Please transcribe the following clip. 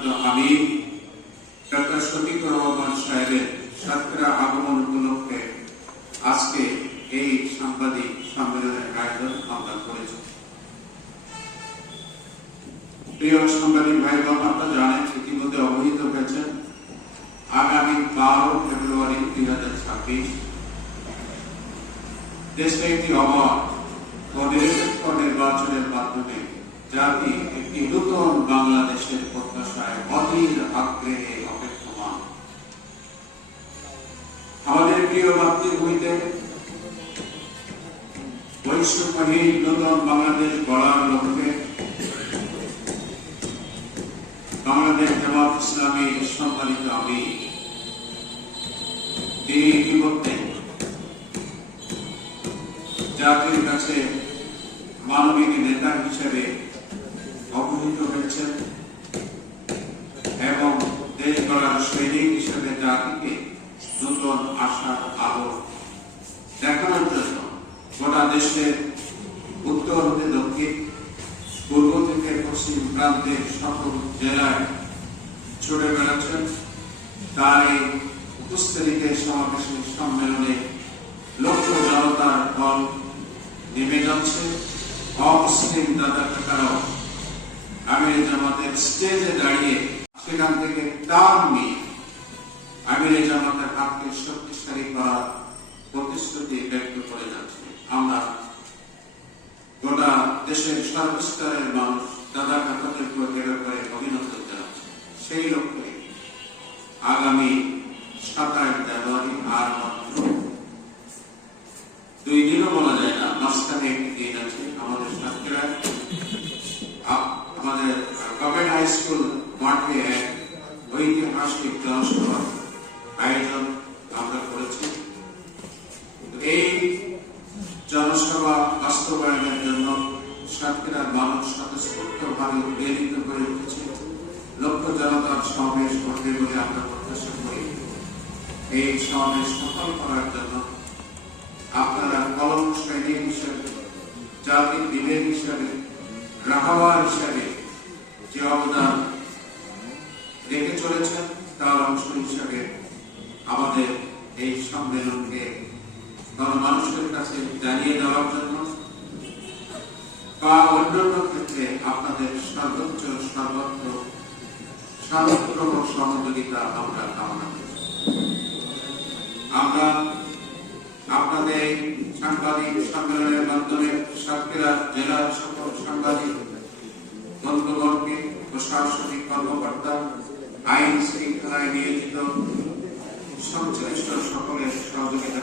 সম্মানিত আমির ডক্টর শফিকুর রহমান সাহেবের সাতক্ষীরা আগমন উপলক্ষে আজকে এই সাংবাদিক সম্মেলনের আয়োজন আমরা করেছি। প্রিয় সাংবাদিক ভাই বোন, আপনারা জানেন, ইতিমধ্যে অবহিত হয়েছেন, আগামী 12 ফেব্রুয়ারি 2026 দেশে একটি অবাধ ও নিরপেক্ষ নির্বাচনের মাধ্যমে জাতি একটি নতুন বাংলাদেশের প্রত্যাশায় অধীর আগ্রহে অপেক্ষমান। আমাদের প্রিয় মাতৃভূমিতে বৈষম্যহীন নতুন বাংলাদেশ গড়ার লক্ষ্যে বাংলাদেশ জামাত ইসলামী সম্মানিত আমির তিনি ইতিমধ্যে জাতির কাছে মানবিক নেতা হিসেবে অবহিত হয়েছেন এবং দেশ গড়ার সৈনিক হিসেবে জাতিকে নতুন আশার আলো দেখানোর জন্য গোটা দেশের উত্তর হতে দক্ষিণ, পূর্ব থেকে পশ্চিম প্রান্তের সকল জেলায় ছুটে বেড়াচ্ছেন। তার এই উপস্থিতিতে সমাবেশে সম্মেলনে লক্ষ জনতার দল নেমে যাচ্ছে। অমুসলিম দাদা কাকারাও আমিরে জামাতের স্টেজে দাঁড়িয়ে সেখান থেকে টান নিয়ে আমিরে জামাতের হাতকে শক্তিশালী করার প্রতিশ্রুতি ব্যক্ত করে যাচ্ছে। আমরা গোটা দেশের সর্বস্তরের মানুষ দাদা কাকাদেরকে এ ব্যাপারে অভিনন্দন জানাচ্ছে। সেই লক্ষ্যে আগামী 27 জানুয়ারি আর মাত্র 2 দিনও বলা যায় না, মাঝখানে একটি দিন আছে। আমাদের সাতক্ষীরায় আমাদের গভর্নমেন্ট হাই স্কুল মাঠে এক ঐতিহাসিক জনসভার আয়োজন আমরা করেছি। এই জনসভা বাস্তবায়নের জন্য সাতক্ষীরার মানুষ স্বতঃস্ফূর্তভাবে প্রেরিত করে উঠেছে। লক্ষ জনতার সমাবেশ ঘটবে বলে আমরা প্রত্যাশা করি। এই সমাবেশ সফল করার জন্য আপনারা কলম সৈনিক হিসেবে, জাতির বিবেক হিসেবে, রাহবার হিসেবে যে অবদান রেখে চলেছেন তার অংশ হিসেবে আমাদের এই সম্মেলনকে মানুষের কাছে জানিয়ে দেওয়ার জন্য বা অন্যান্য ক্ষেত্রে আপনাদের সর্বোচ্চ সর্বত্র সহযোগিতা আমরা কামনা করি। আমরা আপনাদের সাংবাদিক সম্মেলনের মাধ্যমে সাতক্ষীরা জেলার সকল সাংবাদিক বন্ধুগণকে, প্রশাসনিক কর্মকর্তা, আইন শৃঙ্খলায় নিয়োজিত সংশ্লিষ্ট সকলের সহযোগিতা